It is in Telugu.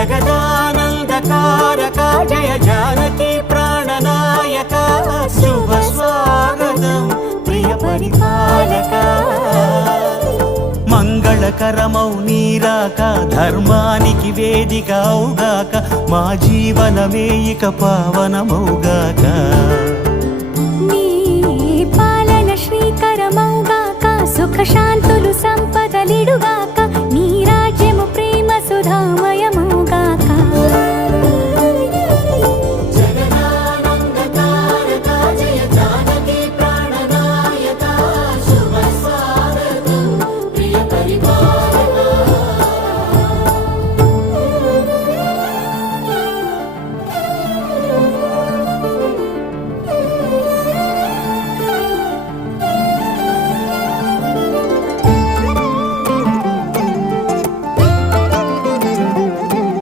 జగదానందకారక జయ జానకి ప్రాణనాయక శుభ స్వాగతం ప్రియ పరిపాలక మంగళకరమౌ నీరాక ధర్మానికి వేదిక అవుగాక మా జీవనమే ఇక పావనమౌగాక నీ పాలన శ్రీకరమౌగాక సుఖ శాంతులు సంపదలిడుగా